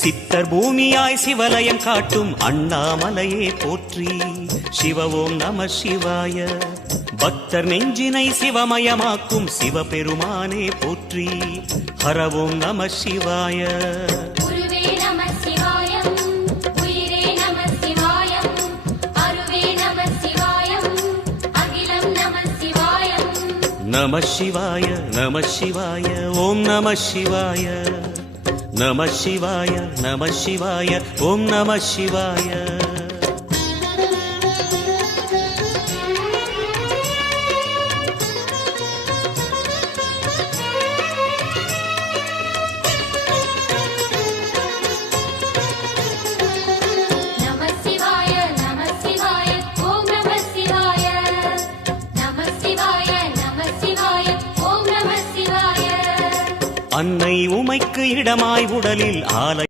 சித்தர் பூமியாய் சிவலயம் காட்டும் அண்ணாமலையே போற்றி. சிவ ஓம் நம சிவாய. பக்தர் நெஞ்சினை சிவமயமாக்கும் சிவபெருமானே போற்றி. ஹர ஓம் நம சிவாய. நம சிவாய நம சிவாய ஓம் நம சிவாய. நம சிவாய நம சிவாய ஓம் நம சிவாய. அன்னை உமைக்கு இடமாய் உடலில் ஆலை